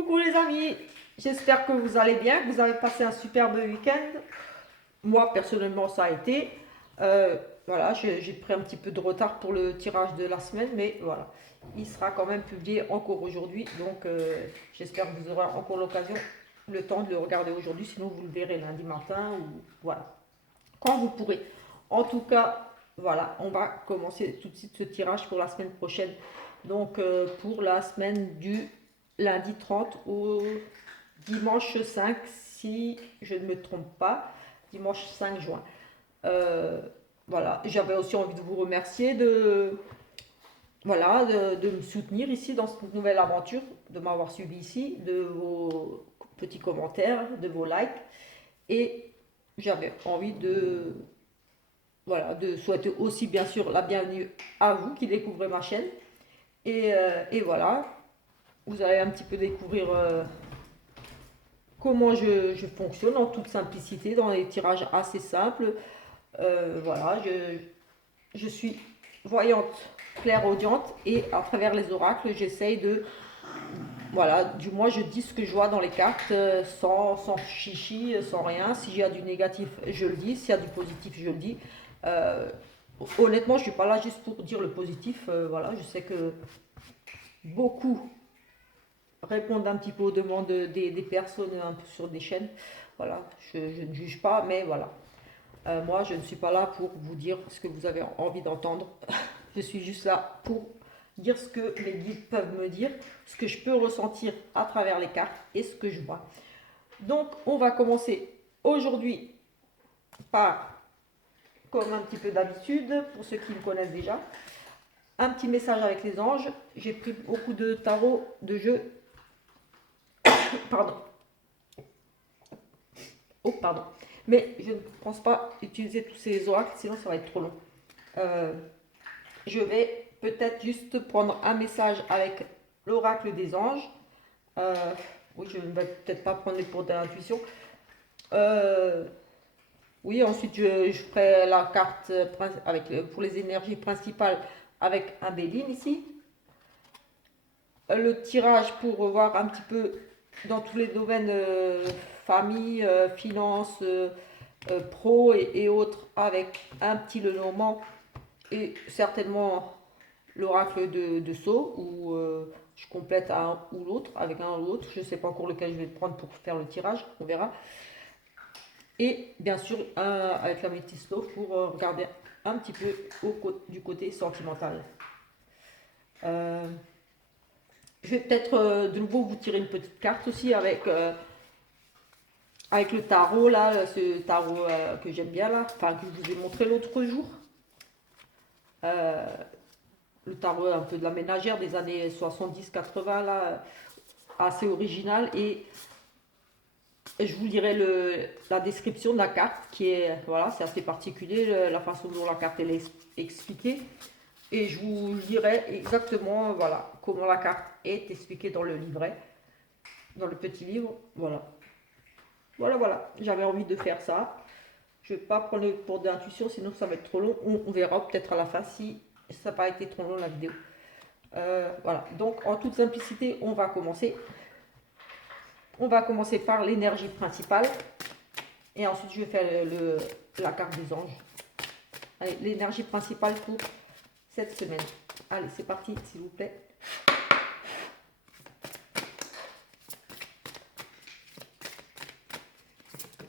Coucou les amis, j'espère que vous allez bien, que vous avez passé un superbe week-end. Moi personnellement ça a été. Euh, voilà, j'ai pris un petit peu de retard pour le tirage de la semaine, mais voilà, il sera quand même publié encore aujourd'hui. Donc j'espère que vous aurez encore l'occasion, le temps de le regarder aujourd'hui, sinon vous le verrez lundi matin ou voilà, quand vous pourrez. En tout cas, voilà, on va commencer tout de suite ce tirage pour la semaine prochaine. Donc pour la semaine du lundi 30 au dimanche 5, si je ne me trompe pas, dimanche 5 juin. Euh, voilà, j'avais aussi envie de vous remercier de me soutenir ici dans cette nouvelle aventure, de m'avoir suivi ici, de vos petits commentaires, de vos likes. Et j'avais envie de souhaiter aussi bien sûr la bienvenue à vous qui découvrez ma chaîne. Et voilà, vous allez un petit peu découvrir comment je fonctionne en toute simplicité, dans des tirages assez simples. Voilà, je suis voyante, clairaudiente, et à travers les oracles, j'essaye de, voilà, du moins je dis ce que je vois dans les cartes, sans chichi, sans rien. S'il y a du négatif, je le dis. S'il y a du positif, je le dis. Euh, Honnêtement, je ne suis pas là juste pour dire le positif. Voilà, je sais que beaucoup répondent un petit peu aux demandes des personnes un peu sur des chaînes. Voilà, je ne juge pas, mais voilà. Moi, je ne suis pas là pour vous dire ce que vous avez envie d'entendre. Je suis juste là pour dire ce que les guides peuvent me dire, ce que je peux ressentir à travers les cartes et ce que je vois. Donc, on va commencer aujourd'hui par, comme un petit peu d'habitude, pour ceux qui me connaissent déjà, un petit message avec les anges. J'ai pris beaucoup de tarot, de jeux. Pardon. Oh, pardon. Mais je ne pense pas utiliser tous ces oracles, sinon ça va être trop long. Euh, je vais peut-être juste prendre un message avec l'oracle des anges. Euh, oui, je ne vais peut-être pas prendre les pour de l'intuition. Euh, oui, ensuite je ferai la carte pour les énergies principales avec un Béline ici. Le tirage pour voir un petit peu dans tous les domaines famille, finance, pro et autres avec un petit Lenormand et certainement l'oracle de Sceaux où je complète un ou l'autre avec un ou l'autre. Je ne sais pas encore lequel je vais prendre pour faire le tirage, on verra. Et bien sûr un avec la métislo pour regarder un petit peu du côté sentimental. Euh, je vais peut-être de nouveau vous tirer une petite carte aussi avec le tarot là, ce tarot que j'aime bien là, enfin que je vous ai montré l'autre jour. Euh, le tarot un peu de la ménagère des années 70-80 là, assez original et je vous dirai la description de la carte qui est, voilà, c'est assez particulier la façon dont la carte elle est expliquée et je vous dirai exactement voilà comment la carte est expliquée dans le livret, dans le petit livre, voilà. Voilà, j'avais envie de faire ça. Je ne vais pas prendre pour d'intuition, sinon ça va être trop long. On verra peut-être à la fin si ça n'a pas été trop long la vidéo. Voilà, donc en toute simplicité, on va commencer. On va commencer par l'énergie principale. Et ensuite, je vais faire la carte des anges. Allez, l'énergie principale pour cette semaine. Allez, c'est parti, s'il vous plaît.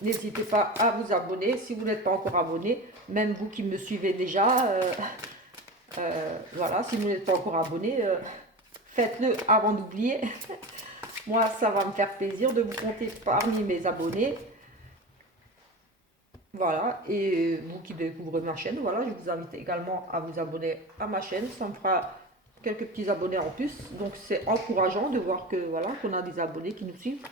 N'hésitez pas à vous abonner si vous n'êtes pas encore abonné. Même vous qui me suivez déjà, voilà, si vous n'êtes pas encore abonné, faites-le avant d'oublier. Moi, ça va me faire plaisir de vous compter parmi mes abonnés. Voilà, et vous qui découvrez ma chaîne, voilà, je vous invite également à vous abonner à ma chaîne. Ça me fera quelques petits abonnés en plus. Donc c'est encourageant de voir que voilà qu'on a des abonnés qui nous suivent.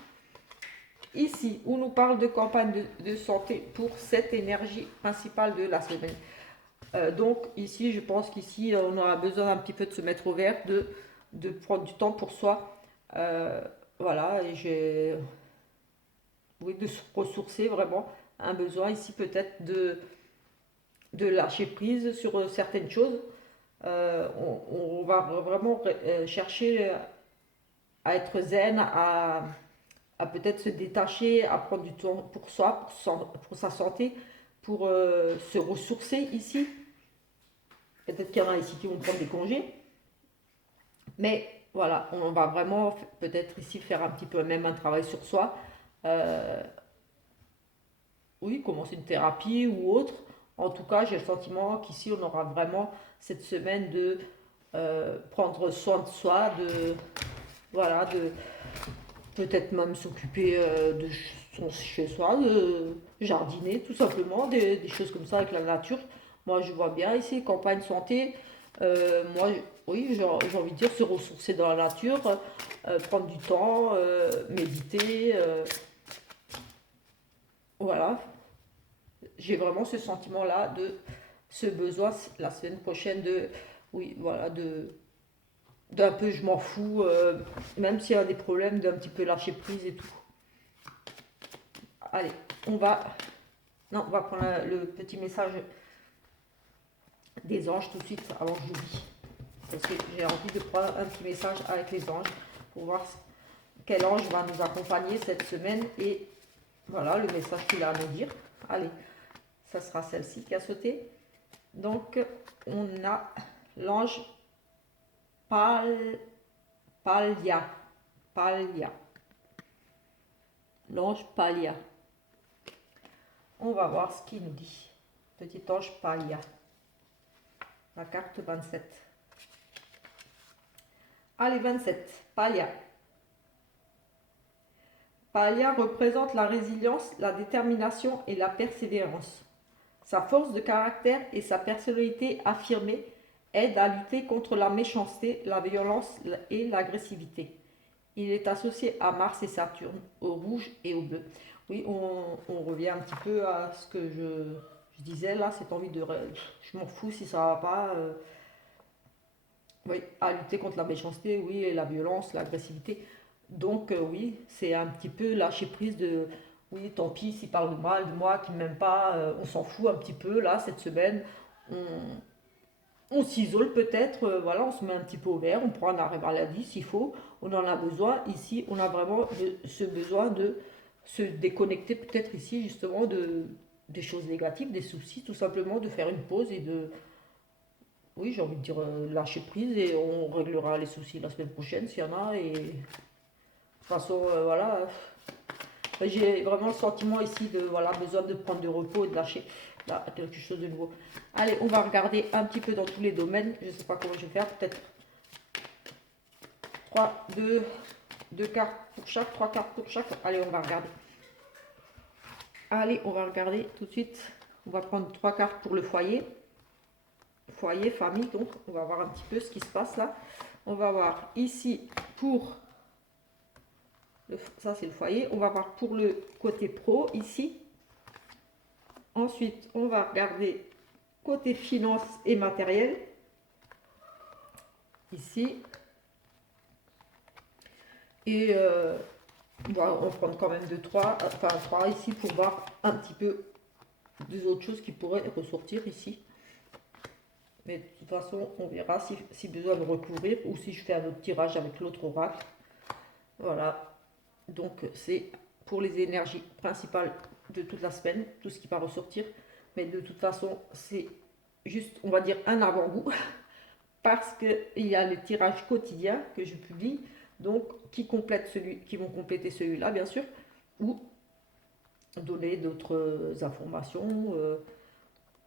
Ici, on nous parle de campagne de santé pour cette énergie principale de la semaine. Donc ici, je pense qu'ici, on aura besoin un petit peu de se mettre au vert, de prendre du temps pour soi. Voilà, et oui, de se ressourcer vraiment. Un besoin ici peut-être de lâcher prise sur certaines choses. On va vraiment chercher à être zen, à peut-être se détacher, à prendre du temps pour soi, pour sa santé, pour se ressourcer ici. Peut-être qu'il y en a ici qui vont prendre des congés. Mais voilà, on va vraiment peut-être ici faire un petit peu même un travail sur soi. Euh, oui, commencer une thérapie ou autre. En tout cas, j'ai le sentiment qu'ici, on aura vraiment cette semaine de prendre soin de soi, de, voilà, de peut-être même s'occuper de chez soi, de jardiner tout simplement, des choses comme ça avec la nature. Moi, je vois bien ici, campagne santé. Moi, oui, j'ai envie de dire se ressourcer dans la nature, prendre du temps, méditer. Voilà, j'ai vraiment ce sentiment-là de ce besoin la semaine prochaine de, oui, voilà, d'un peu je m'en fous, même s'il y a des problèmes, d'un petit peu lâcher prise et tout. Allez, on va, non, on va prendre le petit message des anges tout de suite avant que j'oublie. Parce que j'ai envie de prendre un petit message avec les anges pour voir quel ange va nous accompagner cette semaine et voilà le message qu'il a à nous dire. Allez, ça sera celle-ci qui a sauté. Donc, on a l'ange Palia. Palia. L'ange Palia. On va voir ce qu'il nous dit. Petit ange Palia. La carte 27. Allez, 27. Palia. Palia représente la résilience, la détermination et la persévérance. Sa force de caractère et sa personnalité affirmée aident à lutter contre la méchanceté, la violence et l'agressivité. Il est associé à Mars et Saturne, au rouge et au bleu. Oui, on revient un petit peu à ce que je disais là, cette envie de... Je m'en fous si ça va pas. Oui, à lutter contre la méchanceté, oui, et la violence, l'agressivité. Donc oui, c'est un petit peu lâcher prise de... Oui, tant pis s'il parle de mal de moi, qu'il ne m'aime pas, on s'en fout un petit peu là, cette semaine. On, on s'isole peut-être, voilà, on se met un petit peu au vert, on prend un arrêt maladie s'il faut, on en a besoin. Ici, on a vraiment ce besoin de se déconnecter peut-être ici justement des choses négatives, des soucis, tout simplement de faire une pause et de, oui, j'ai envie de dire lâcher prise et on réglera les soucis la semaine prochaine s'il y en a. Et de toute façon, voilà, j'ai vraiment le sentiment ici de, voilà, besoin de prendre du repos et de lâcher là, quelque chose de nouveau. Allez, on va regarder un petit peu dans tous les domaines. Je ne sais pas comment je vais faire. Peut-être 3, 2 cartes pour chaque, 3 cartes pour chaque. Allez, on va regarder. Allez, on va regarder tout de suite. On va prendre 3 cartes pour le foyer. Foyer, famille, donc on va voir un petit peu ce qui se passe là. On va voir ici pour... ça c'est le foyer. On va voir pour le côté pro ici. Ensuite, on va regarder côté finance et matériel. Ici. Et on va en prendre quand même 3 ici pour voir un petit peu des autres choses qui pourraient ressortir ici. Mais de toute façon, on verra si besoin de recouvrir ou si je fais un autre tirage avec l'autre oracle. Voilà. Donc c'est pour les énergies principales de toute la semaine, tout ce qui va ressortir. Mais de toute façon, c'est juste, on va dire, un avant-goût. Parce qu'il y a le tirage quotidien que je publie, donc qui vont compléter celui-là, bien sûr, ou donner d'autres informations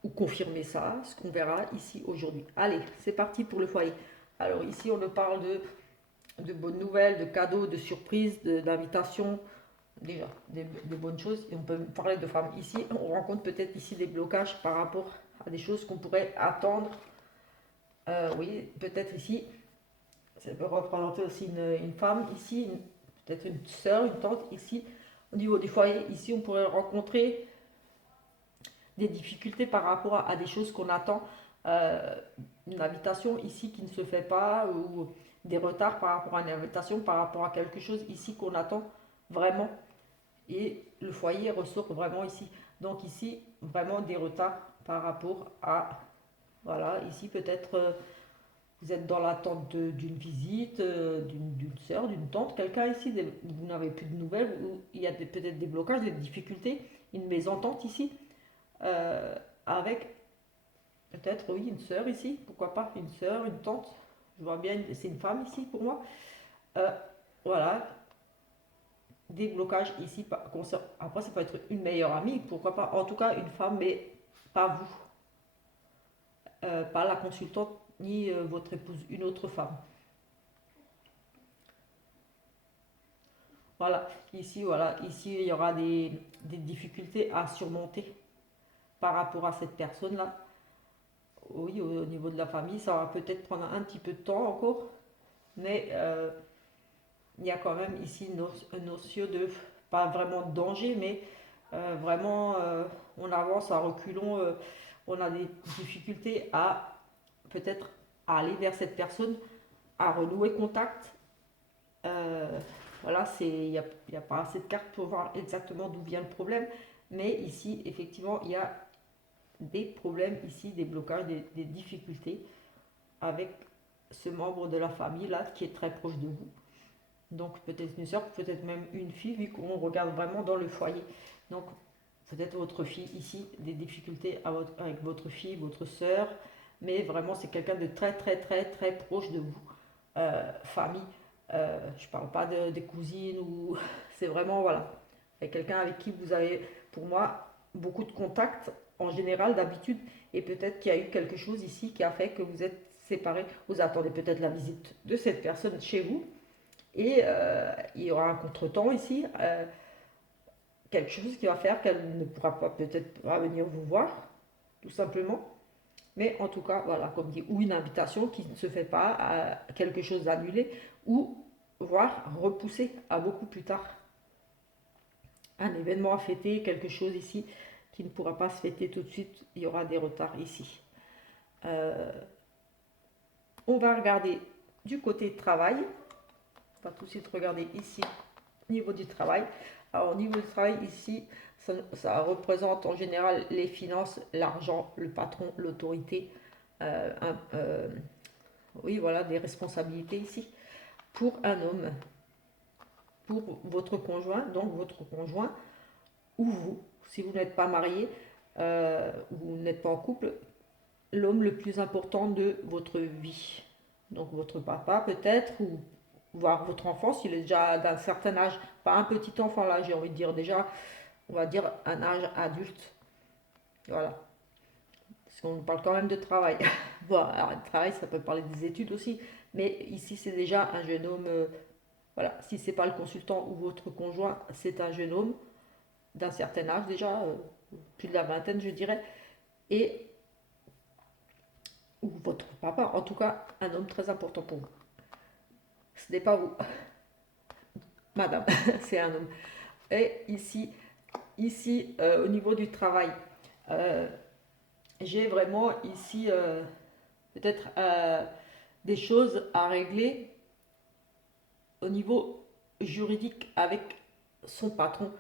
ou confirmer ça, ce qu'on verra ici aujourd'hui. Allez, c'est parti pour le foyer. Alors ici, on nous parle de bonnes nouvelles, de cadeaux, de surprises, d'invitations, déjà des bonnes choses. Et on peut parler de femmes. Ici, on rencontre peut-être ici des blocages par rapport à des choses qu'on pourrait attendre. Oui, peut-être ici, ça peut représenter aussi une femme ici, peut-être une soeur, une tante ici. Au niveau du foyer, ici, on pourrait rencontrer des difficultés par rapport à des choses qu'on attend. Euh, une invitation ici qui ne se fait pas ou des retards par rapport à une invitation, par rapport à quelque chose ici qu'on attend vraiment. Et le foyer ressort vraiment ici. Donc ici, vraiment des retards par rapport à, voilà, ici peut-être vous êtes dans l'attente d'une visite, d'une sœur, d'une tante, quelqu'un ici, vous n'avez plus de nouvelles, ou il y a peut-être des blocages, des difficultés, une mésentente ici, euh, avec peut-être, oui, une sœur ici, pourquoi pas, une sœur, une tante, je vois bien, c'est une femme ici pour moi. Euh, voilà, des blocages ici, après ça peut être une meilleure amie, pourquoi pas, en tout cas une femme, mais pas vous, pas la consultante, ni votre épouse, une autre femme. Voilà, ici, il y aura des difficultés à surmonter par rapport à cette personne-là. Oui, au niveau de la famille, ça va peut-être prendre un petit peu de temps encore, mais il y a quand même ici une notion de, pas vraiment de danger, mais vraiment, on avance à reculons, on a des difficultés à peut-être aller vers cette personne, à renouer contact. Euh, voilà, il y a pas assez de cartes pour voir exactement d'où vient le problème, mais ici, effectivement, il y a des problèmes ici, des blocages, des difficultés avec ce membre de la famille là qui est très proche de vous. Donc peut-être une soeur, peut-être même une fille, vu qu'on regarde vraiment dans le foyer. Donc peut-être votre fille ici, des difficultés avec votre fille, votre soeur, mais vraiment c'est quelqu'un de très très très très proche de vous. Famille, je parle pas des cousines ou c'est vraiment voilà, c'est quelqu'un avec qui vous avez, pour moi, beaucoup de contacts en général d'habitude, et peut-être qu'il y a eu quelque chose ici qui a fait que vous êtes séparés. Vous attendez peut-être la visite de cette personne chez vous et il y aura un contretemps ici, quelque chose qui va faire qu'elle ne pourra pas peut-être pas venir vous voir, tout simplement. Mais en tout cas, voilà, comme dit, ou une invitation qui ne se fait pas, à quelque chose d'annulé, ou voire repoussé à beaucoup plus tard. Un événement à fêter, quelque chose ici qui ne pourra pas se fêter tout de suite, il y aura des retards ici. Euh, on va regarder du côté travail. On va tout de suite regarder ici, niveau du travail. Alors, au niveau du travail, ici, ça représente en général les finances, l'argent, le patron, l'autorité. Euh, oui, voilà, des responsabilités ici. Pour un homme, pour votre conjoint, donc votre conjoint, ou vous, si vous n'êtes pas marié, vous n'êtes pas en couple, l'homme le plus important de votre vie. Donc votre papa peut-être, ou voire votre enfant s'il est déjà d'un certain âge, pas un petit enfant là, j'ai envie de dire déjà, on va dire un âge adulte. Voilà. Parce qu'on parle quand même de travail. Bon, alors le travail, ça peut parler des études aussi, mais ici c'est déjà un jeune homme. Voilà, si c'est pas le consultant ou votre conjoint, c'est un jeune homme d'un certain âge déjà, plus de la vingtaine je dirais, et ou votre papa, en tout cas un homme très important pour vous. Ce n'est pas vous, madame, c'est un homme. Et ici au niveau du travail, euh, j'ai vraiment ici peut-être des choses à régler au niveau juridique avec son patron.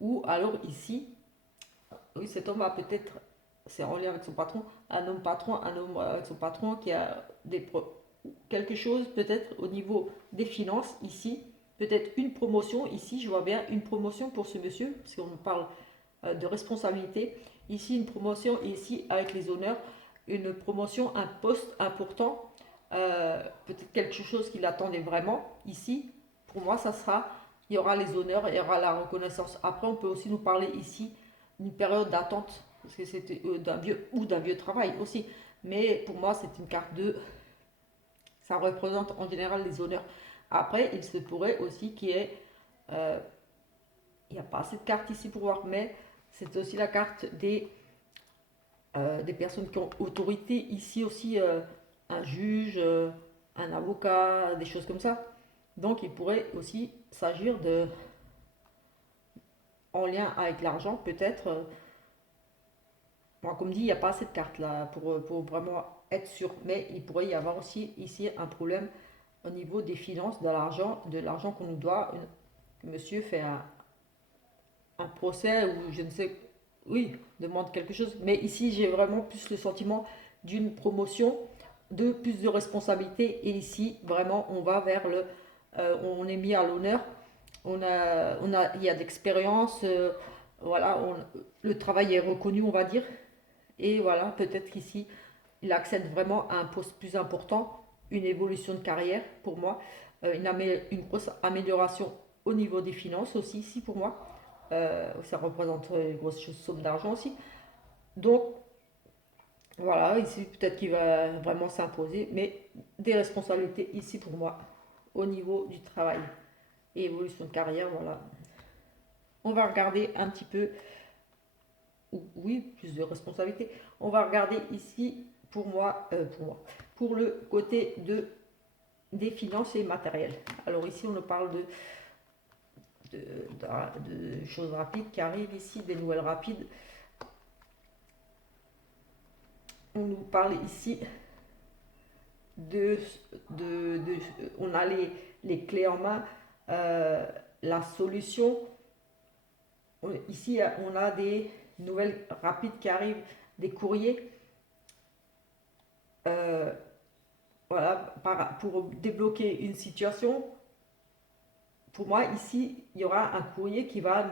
Ou alors ici, oui, cet homme a peut-être, c'est en lien avec son patron, un homme patron, un homme avec son patron qui a quelque chose peut-être au niveau des finances ici, peut-être une promotion ici, je vois bien une promotion pour ce monsieur, parce qu'on parle de responsabilité, ici une promotion et ici avec les honneurs, une promotion, un poste important, peut-être quelque chose qu'il attendait vraiment ici, pour moi ça sera, il y aura les honneurs, il y aura la reconnaissance. Après on peut aussi nous parler ici d'une période d'attente, parce que c'était d'un vieux travail aussi. Mais pour moi, c'est une carte de. Ça représente en général les honneurs. Après, il se pourrait aussi qu'il y ait. euh, il n'y a pas assez de cartes ici pour voir, mais c'est aussi la carte des personnes qui ont autorité. Ici aussi, un juge, un avocat, des choses comme ça. Donc, il pourrait aussi s'agir de. En lien avec l'argent, peut-être. Bon, comme dit, il n'y a pas assez de cartes là pour vraiment être sûr. Mais il pourrait y avoir aussi ici un problème au niveau des finances, de l'argent qu'on nous doit. Que monsieur fait un procès ou je ne sais, oui, demande quelque chose. Mais ici, j'ai vraiment plus le sentiment d'une promotion de plus de responsabilités. Et ici, vraiment, on va vers on est mis à l'honneur. Il y a d'expérience. Voilà, le travail est reconnu, on va dire. Et voilà, peut-être qu'ici, il accède vraiment à un poste plus important, une évolution de carrière pour moi, une grosse amélioration au niveau des finances aussi, ici pour moi. Ça représente une grosse somme d'argent aussi. Donc, voilà, ici peut-être qu'il va vraiment s'imposer, mais des responsabilités ici pour moi au niveau du travail et évolution de carrière, voilà. On va regarder un petit peu, oui, plus de responsabilités. On va regarder ici pour le côté des finances et matériel. Alors ici, on nous parle de choses rapides qui arrivent ici, des nouvelles rapides. On nous parle ici de, on a les clés en main, euh, la solution. Ici, on a des nouvelles rapides qui arrivent, des courriers. euh, voilà, pour débloquer une situation. Pour moi, ici, il y aura un courrier qui va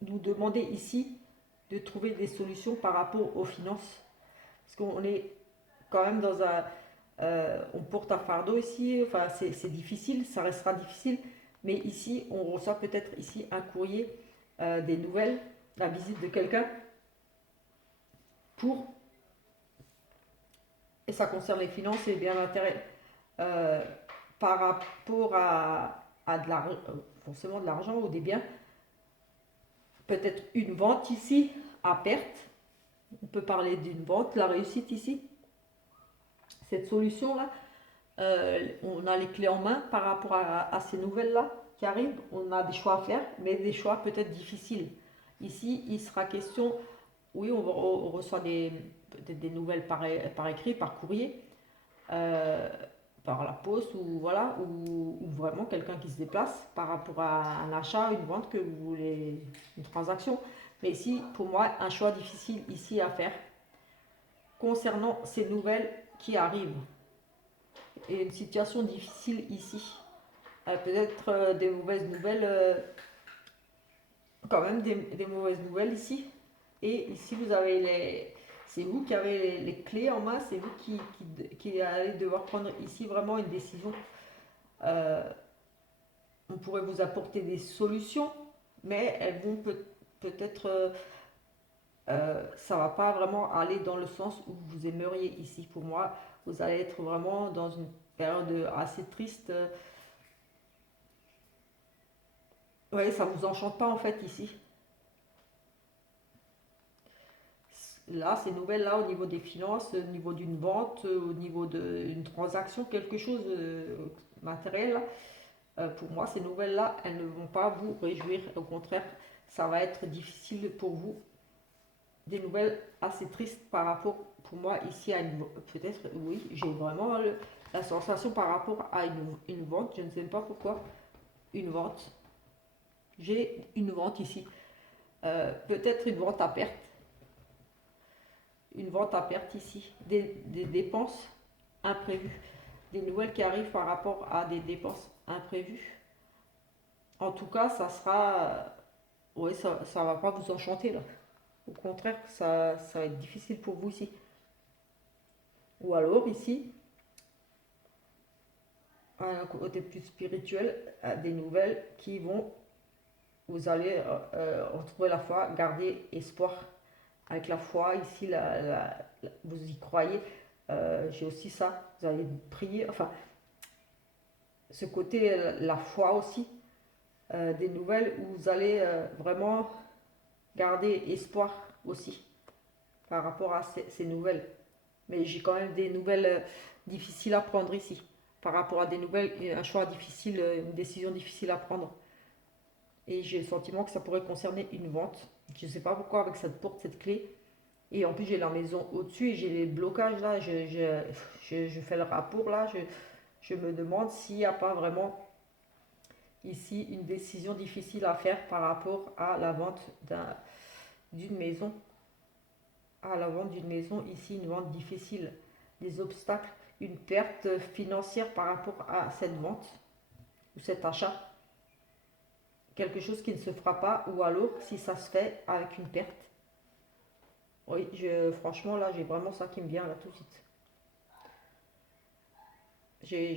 nous demander ici de trouver des solutions par rapport aux finances. Parce qu'on est quand même on porte un fardeau ici, enfin c'est difficile, ça restera difficile, mais ici on reçoit peut-être ici un courrier, des nouvelles, la visite de quelqu'un pour, et ça concerne les finances et les biens d'intérêt, euh, par rapport à forcément de l'argent ou des biens, peut-être une vente ici à perte, on peut parler d'une vente, la réussite ici, cette solution-là. On a les clés en main par rapport à ces nouvelles-là qui arrivent. On a des choix à faire, mais des choix peut-être difficiles. Ici, il sera question, oui, on reçoit peut-être des nouvelles par écrit, par courrier, euh, par la poste, ou voilà, ou vraiment quelqu'un qui se déplace par rapport à un achat, une vente que vous voulez, une transaction. Mais ici, pour moi, un choix difficile ici à faire concernant ces nouvelles qui arrivent. Et une situation difficile ici. Peut-être des mauvaises nouvelles, quand même des mauvaises nouvelles ici. Et ici, c'est vous qui avez les clés en main, c'est vous qui allez devoir prendre ici vraiment une décision. Euh, on pourrait vous apporter des solutions, mais elles vont peut-être, ça va pas vraiment aller dans le sens où vous aimeriez ici. Pour moi, vous allez être vraiment dans une période assez triste. Ouais, ça vous enchante pas en fait ici. Là, ces nouvelles-là, au niveau des finances, au niveau d'une vente, au niveau d'une transaction, quelque chose de matériel, là, pour moi, ces nouvelles-là, elles ne vont pas vous réjouir. Au contraire, ça va être difficile pour vous. Des nouvelles assez tristes par rapport, pour moi, ici, à peut-être, oui, j'ai vraiment la sensation par rapport à une vente, je ne sais pas pourquoi, une vente. J'ai une vente ici. Peut-être une vente à perte ici, des dépenses imprévues, des nouvelles qui arrivent par rapport à des dépenses imprévues. En tout cas, ça sera, ouais, ça va pas vous enchanter là. Au contraire, ça va être difficile pour vous ici. Ou alors ici, à un côté plus spirituel, des nouvelles qui vont, vous allez retrouver la foi, garder espoir. Avec la foi, ici, vous y croyez. J'ai aussi ça, vous allez prier, enfin, ce côté, la foi aussi, des nouvelles où vous allez vraiment garder espoir aussi par rapport à ces nouvelles. Mais j'ai quand même des nouvelles difficiles à prendre ici. Par rapport à des nouvelles, un choix difficile, une décision difficile à prendre. Et j'ai le sentiment que ça pourrait concerner une vente. Je ne sais pas pourquoi avec cette porte, cette clé. Et en plus, j'ai la maison au-dessus et j'ai les blocages là. Je fais le rapport là. Je me demande s'il n'y a pas vraiment ici une décision difficile à faire par rapport à la vente d'une maison. À la vente d'une maison, ici, une vente difficile. des obstacles, une perte financière par rapport à cette vente ou cet achat. Quelque chose qui ne se fera pas, ou alors si ça se fait avec une perte. Oui, franchement, là, j'ai vraiment ça qui me vient là tout de suite.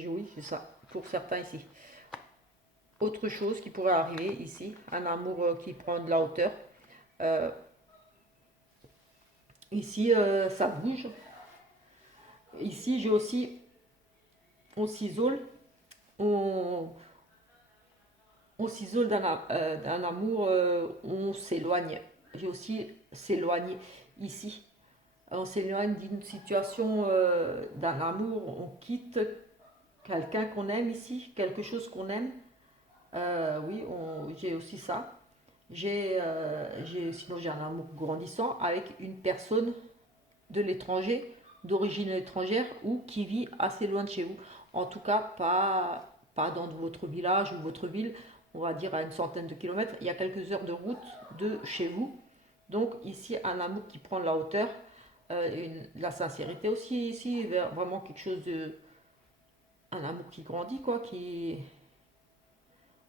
Oui, c'est ça, pour certains ici. Autre chose qui pourrait arriver ici, un amour qui prend de la hauteur. Euh, Ici, ça bouge. Ici, j'ai aussi, on s'isole, on, on s'isole d'un amour, on s'éloigne. J'ai aussi s'éloigner ici. On s'éloigne d'une situation, d'un amour, on quitte quelqu'un qu'on aime ici, quelque chose qu'on aime. Oui, j'ai aussi ça. Sinon, j'ai un amour grandissant avec une personne de l'étranger, d'origine étrangère ou qui vit assez loin de chez vous. En tout cas, pas dans votre village ou votre ville, on va dire à une centaine de kilomètres. Il y a quelques heures de route de chez vous. Donc ici, un amour qui prend de la hauteur, la sincérité aussi ici, vraiment quelque chose de... Un amour qui grandit, quoi, qui...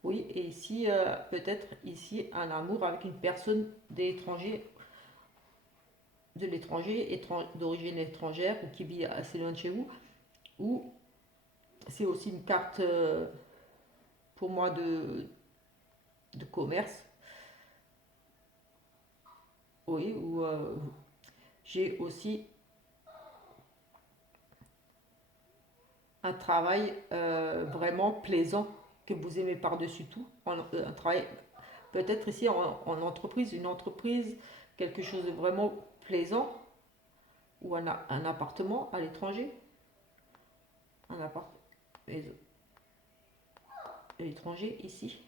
Oui, et ici, peut-être ici, un amour avec une personne d'étranger, de l'étranger, d'origine étrangère ou qui vit assez loin de chez vous, ou c'est aussi une carte pour moi de commerce, oui, où j'ai aussi un travail vraiment plaisant que vous aimez par-dessus tout, un travail peut-être ici en entreprise, une entreprise, quelque chose de vraiment plaisant, ou un appartement à l'étranger, un appart à l'étranger ici.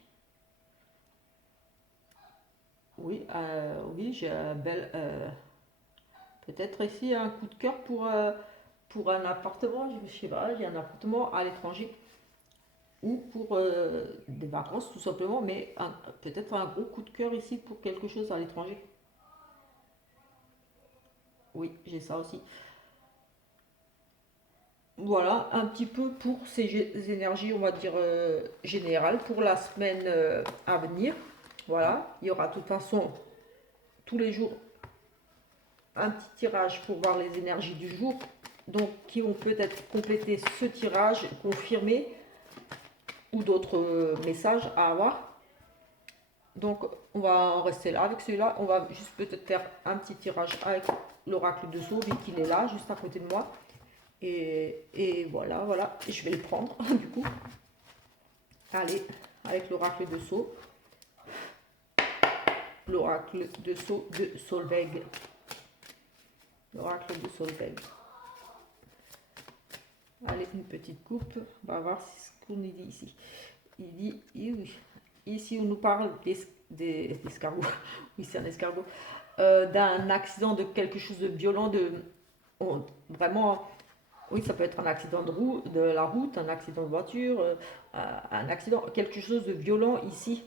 Oui, oui, j'ai un bel, peut-être ici un coup de cœur pour un appartement, je sais pas, j'ai un appartement à l'étranger ou pour des vacances tout simplement, mais peut-être un gros coup de cœur ici pour quelque chose à l'étranger. Oui, j'ai ça aussi. Voilà un petit peu pour ces énergies, on va dire générales pour la semaine à venir. Voilà, il y aura de toute façon tous les jours un petit tirage pour voir les énergies du jour, donc qui vont peut-être compléter ce tirage, confirmer ou d'autres messages à avoir. Donc on va en rester là avec celui-là. On va juste peut-être faire un petit tirage avec l'oracle de Sceaux, vu qu'il est là, juste à côté de moi. Et voilà, voilà. Et je vais le prendre, du coup. Allez, avec l'oracle de Sceaux. L'oracle de Sceaux de Solveig. L'oracle de Solveig. Allez, une petite coupe. On va voir ce qu'on dit ici. Il dit, oui, ici on nous parle d'escargots. Oui, c'est un escargot. D'un accident, de quelque chose de violent, vraiment, oui, ça peut être un accident de la route, un accident de voiture, un accident, quelque chose de violent ici.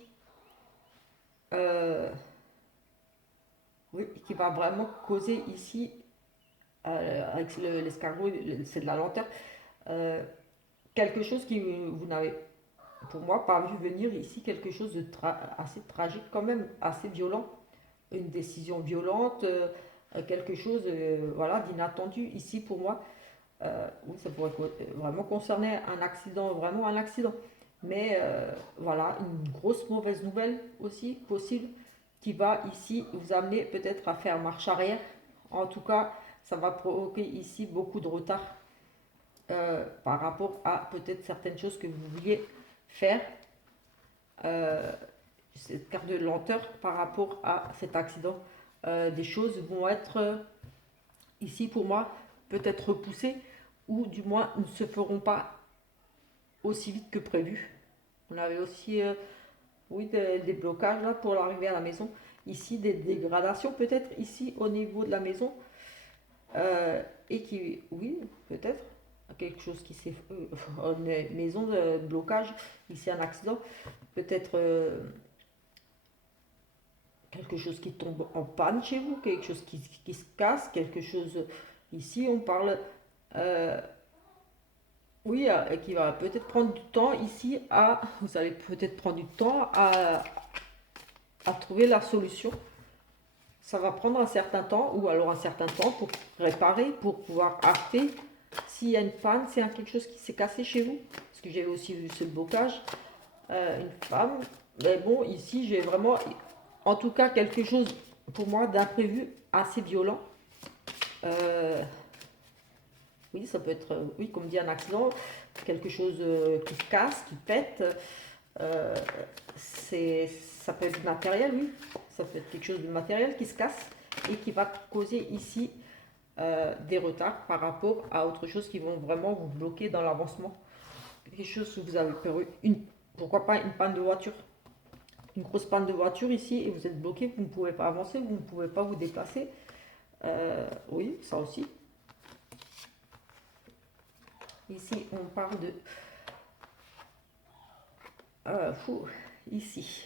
Euh, oui, qui va vraiment causer ici, avec l'escargot, c'est de la lenteur, euh, quelque chose qui vous n'avez, pour moi, pas vu venir ici, quelque chose de assez tragique quand même, assez violent, une décision violente, quelque chose voilà, d'inattendu ici pour moi. Oui, ça pourrait vraiment concerner un accident, vraiment un accident. Mais voilà, une grosse mauvaise nouvelle aussi possible qui va ici vous amener peut-être à faire marche arrière. En tout cas, ça va provoquer ici beaucoup de retard par rapport à peut-être certaines choses que vous vouliez faire. Euh, cette carte de lenteur par rapport à cet accident. Des choses vont être ici pour moi peut-être repoussées ou du moins ne se feront pas aussi vite que prévu. On avait aussi oui, des blocages là pour l'arrivée à la maison. Ici, des dégradations peut-être ici au niveau de la maison. Et qui, oui, peut-être, quelque chose qui s'est... une maison de blocage, ici un accident. Peut-être quelque chose qui tombe en panne chez vous, quelque chose qui se casse, quelque chose... Ici, on parle Euh, oui, qui va peut-être prendre du temps ici vous allez peut-être prendre du temps à trouver la solution. Ça va prendre un certain temps, ou alors un certain temps pour réparer, pour pouvoir acheter. S'il y a une panne, s'il y a quelque chose qui s'est cassé chez vous, parce que j'ai aussi vu ce blocage, une femme. Mais bon, ici, j'ai vraiment, en tout cas, quelque chose pour moi d'imprévu, assez violent. Euh, oui, ça peut être, oui, comme dit, un accident, quelque chose qui casse, qui pète. Euh, ça peut être du matériel, oui. Ça peut être quelque chose de matériel qui se casse et qui va causer ici des retards par rapport à autre chose qui vont vraiment vous bloquer dans l'avancement. Quelque chose que vous avez peur, pourquoi pas une panne de voiture, une grosse panne de voiture ici et vous êtes bloqué, vous ne pouvez pas avancer, vous ne pouvez pas vous déplacer. Oui, ça aussi. Ici, on parle de... ici.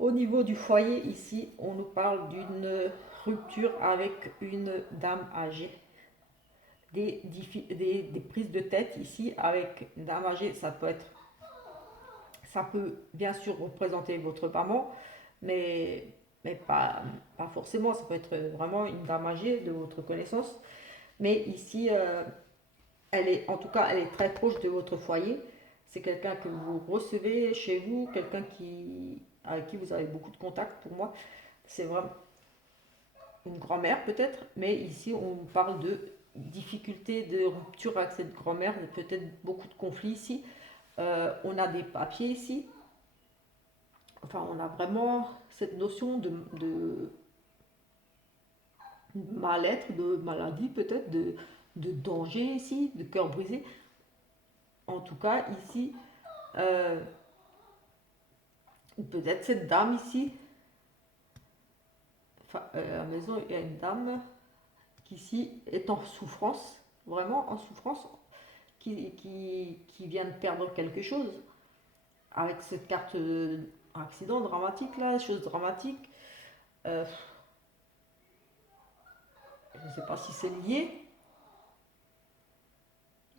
Au niveau du foyer, ici, on nous parle d'une rupture avec une dame âgée. Des prises de tête ici avec une dame âgée, ça peut bien sûr représenter votre maman, mais, mais pas forcément, ça peut être vraiment une dame âgée de votre connaissance. Mais ici, en tout cas, elle est très proche de votre foyer. C'est quelqu'un que vous recevez chez vous, quelqu'un avec qui vous avez beaucoup de contacts pour moi. C'est vraiment une grand-mère peut-être, mais ici on parle de difficultés de rupture avec cette grand-mère, peut-être beaucoup de conflits ici. On a des papiers ici. Enfin, on a vraiment cette notion de mal-être, de maladie peut-être, de danger ici, de cœur brisé. En tout cas, ici, euh, peut-être cette dame ici, enfin, à la maison, il y a une dame qui ici est en souffrance, vraiment en souffrance, qui vient de perdre quelque chose. Avec cette carte accident dramatique là, chose dramatique, euh, je ne sais pas si c'est lié,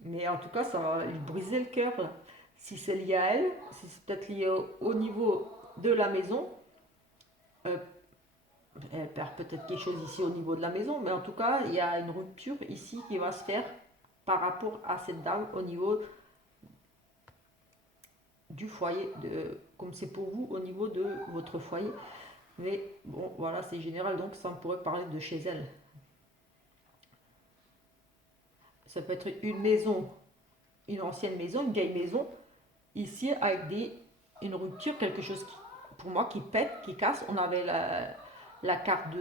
mais en tout cas ça va lui briser le cœur. Si c'est lié à elle, si c'est peut-être lié au niveau de la maison, euh, elle perd peut-être quelque chose ici au niveau de la maison, mais en tout cas il y a une rupture ici qui va se faire par rapport à cette dame au niveau du foyer, comme c'est pour vous au niveau de votre foyer. Mais bon, voilà, c'est général, donc ça on pourrait parler de chez elle. Ça peut être une maison, une ancienne maison, une vieille maison, ici avec une rupture, quelque chose qui, pour moi, qui pète, qui casse. On avait la carte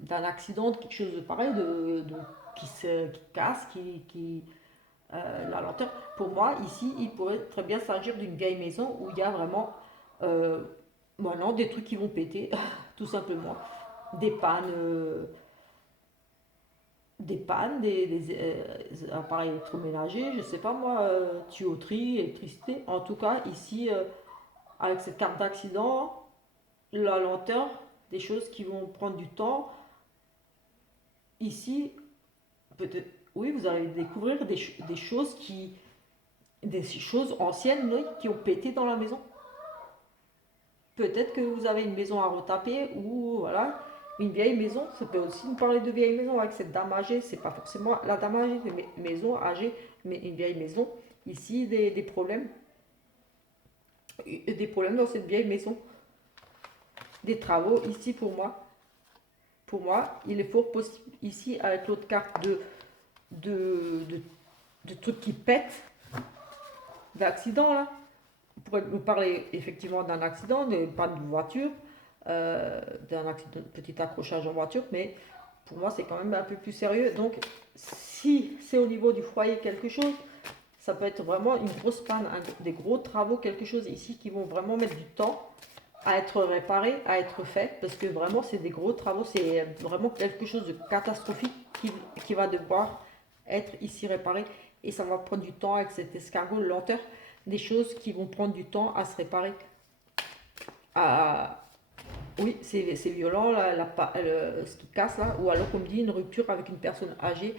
d'un accident, de quelque chose de pareil, qui casse, la lenteur. Pour moi, ici, il pourrait très bien s'agir d'une vieille maison où il y a vraiment euh, maintenant des trucs qui vont péter, tout simplement. Des pannes, des appareils électroménagers, je sais pas moi, tuyauterie, électricité. En tout cas, ici, avec cette carte d'accident, la lenteur, des choses qui vont prendre du temps. Ici, peut-être, oui, vous allez découvrir des choses anciennes oui, qui ont pété dans la maison. Peut-être que vous avez une maison à retaper ou voilà, une vieille maison. Ça peut aussi nous parler de vieille maison avec cette dame âgée. C'est pas forcément la dame âgée, mais maison âgée, mais une vieille maison. Ici, des problèmes. Des problèmes dans cette vieille maison. Des travaux ici pour moi. Pour moi, il est fort possible ici avec l'autre carte de, de, de trucs qui pètent, d'accidents là. On pourrait nous parler effectivement d'un accident, de panne de voiture, d'un accident, petit accrochage en voiture, mais pour moi c'est quand même un peu plus sérieux. Donc si c'est au niveau du foyer quelque chose, ça peut être vraiment une grosse panne, des gros travaux, quelque chose ici qui vont vraiment mettre du temps à être réparé, à être fait, parce que vraiment c'est des gros travaux, c'est vraiment quelque chose de catastrophique qui va devoir être ici réparé et ça va prendre du temps avec cet escargot de lenteur, des choses qui vont prendre du temps à se réparer. Ah, oui, c'est violent ce qui casse là, ou alors comme dit une rupture avec une personne âgée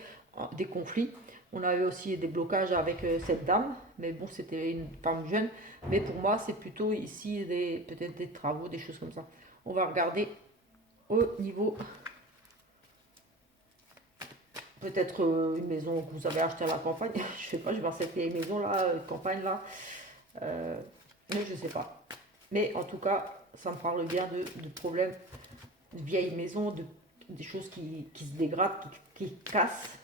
des conflits. On avait aussi des blocages avec cette dame, mais bon, c'était une femme jeune. Mais pour moi, c'est plutôt ici peut-être des travaux, des choses comme ça. On va regarder au niveau, peut-être une maison que vous avez achetée à la campagne. Je sais pas, je vais voir cette vieille maison là, campagne là. Mais je sais pas. Mais en tout cas, ça me parle bien de problèmes de vieilles maisons, des choses qui se dégradent, qui cassent,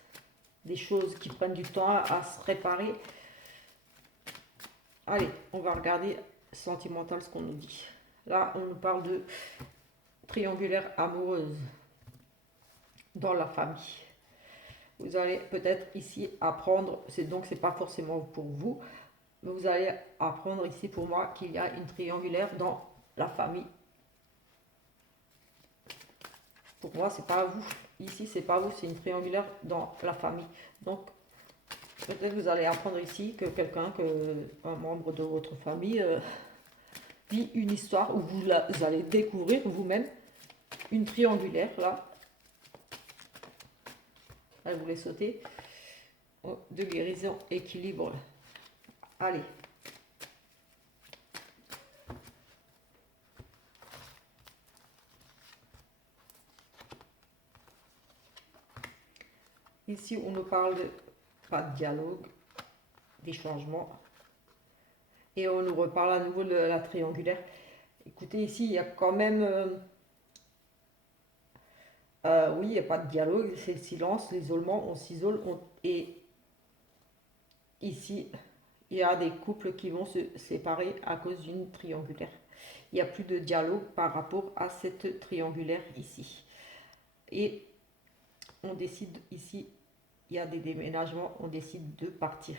des choses qui prennent du temps à se réparer. Allez, on va regarder sentimental ce qu'on nous dit. Là, on nous parle de triangulaire amoureuse dans la famille. Vous allez peut-être ici apprendre, c'est pas forcément pour vous, mais vous allez apprendre ici pour moi qu'il y a une triangulaire dans la famille. Pour moi, c'est pas vous. Ici, c'est pas vous, c'est une triangulaire dans la famille. Donc, peut-être vous allez apprendre ici que un membre de votre famille vit une histoire où vous allez découvrir vous-même une triangulaire là. Elle voulait sauter. Oh, de guérison, équilibre. Allez. Ici, on nous parle de pas de dialogue, des changements. Et on nous reparle à nouveau de la triangulaire. Écoutez, ici, il y a quand même... oui, il n'y a pas de dialogue, c'est le silence, l'isolement, on s'isole. Et ici, il y a des couples qui vont se séparer à cause d'une triangulaire. Il n'y a plus de dialogue par rapport à cette triangulaire ici. Et on décide ici, il y a des déménagements, on décide de partir.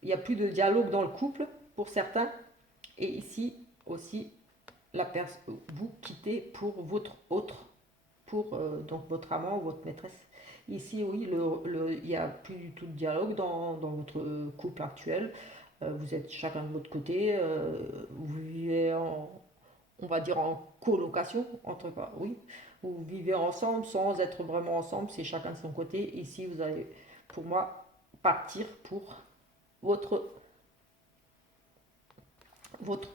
Il n'y a plus de dialogue dans le couple pour certains. Et ici aussi, vous quittez pour votre autre, pour donc votre amant ou votre maîtresse. Ici, oui, il n'y a plus du tout de dialogue dans votre couple actuel. Vous êtes chacun de votre côté. Vous vivez on va dire en colocation, entre quoi, oui. Vous vivez ensemble sans être vraiment ensemble, c'est chacun de son côté. Ici, vous allez, pour moi, partir pour votre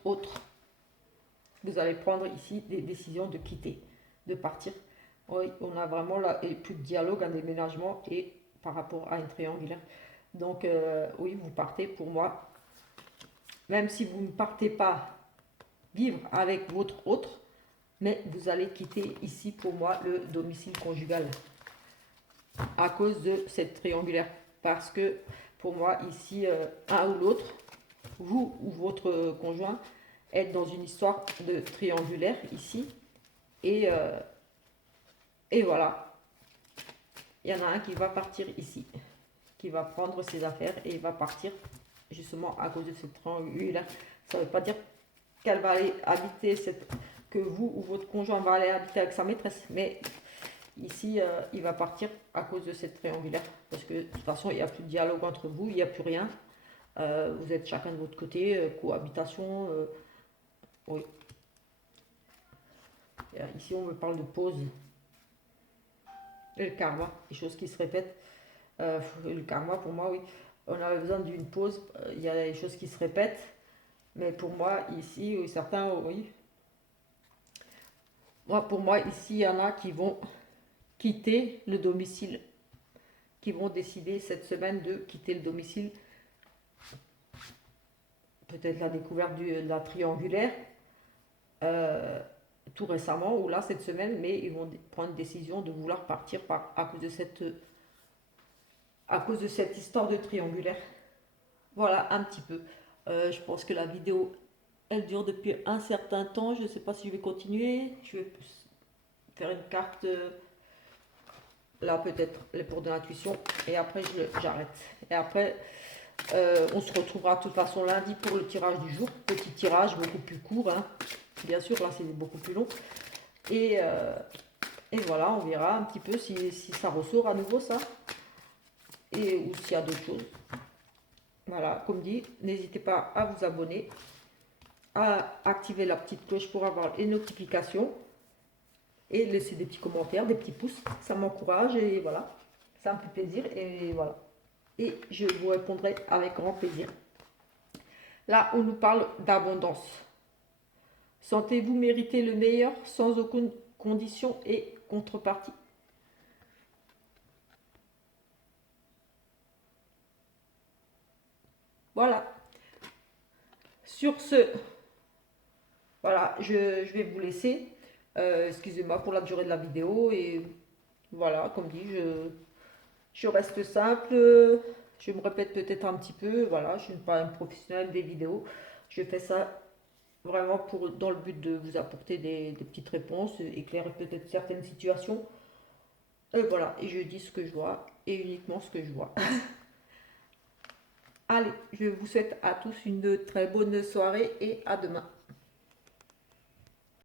autre. Vous allez prendre ici des décisions de quitter, de partir. Oui, on a vraiment là, et plus de dialogue, un déménagement et par rapport à une triangulaire. Donc, oui, vous partez pour moi. Même si vous ne partez pas vivre avec votre autre, mais vous allez quitter ici pour moi le domicile conjugal à cause de cette triangulaire. Parce que pour moi, ici, un ou l'autre, vous ou votre conjoint, êtes dans une histoire de triangulaire ici. Et, et voilà, il y en a un qui va partir ici, qui va prendre ses affaires et il va partir justement à cause de cette triangulaire. Ça ne veut pas dire qu'elle va aller habiter, que vous ou votre conjoint va aller habiter avec sa maîtresse, mais ici, il va partir à cause de cette triangulaire. Parce que de toute façon, il n'y a plus de dialogue entre vous, il n'y a plus rien. Vous êtes chacun de votre côté, cohabitation. Oui. Ici, on me parle de pause. Et le karma, des choses qui se répètent. Le karma, pour moi, oui. On a besoin d'une pause. Il y a des choses qui se répètent. Mais pour moi, ici, oui, certains, oui. Pour moi, ici, il y en a qui vont quitter le domicile, qui vont décider cette semaine de quitter le domicile. Peut-être la découverte de la triangulaire tout récemment ou là cette semaine, mais ils vont prendre une décision de vouloir partir à cause de cette histoire de triangulaire. Voilà un petit peu. Je pense que la vidéo elle dure depuis un certain temps. Je ne sais pas si je vais continuer. Je vais faire une carte là peut-être pour de l'intuition et après j'arrête. Et après on se retrouvera de toute façon lundi pour le tirage du jour. Petit tirage beaucoup plus court. Hein. Bien sûr, là c'est beaucoup plus long. Et voilà, on verra un petit peu si ça ressort à nouveau ça. Et ou s'il y a d'autres choses. Voilà, comme dit, n'hésitez pas à vous abonner, à activer la petite cloche pour avoir les notifications. et laisser des petits commentaires, des petits pouces. Ça m'encourage et voilà, ça me fait plaisir et voilà. Et je vous répondrai avec grand plaisir. Là, on nous parle d'abondance. Sentez-vous mériter le meilleur sans aucune condition et contrepartie? Voilà. Sur ce, voilà, je vais vous laisser. Excusez-moi pour la durée de la vidéo. Et voilà, comme dit, je reste simple. Je me répète peut-être un petit peu. Voilà, je ne suis pas un professionnel des vidéos. Je fais ça vraiment dans le but de vous apporter des petites réponses, éclairer peut-être certaines situations. Voilà, et je dis ce que je vois et uniquement ce que je vois. Allez, je vous souhaite à tous une très bonne soirée et à demain.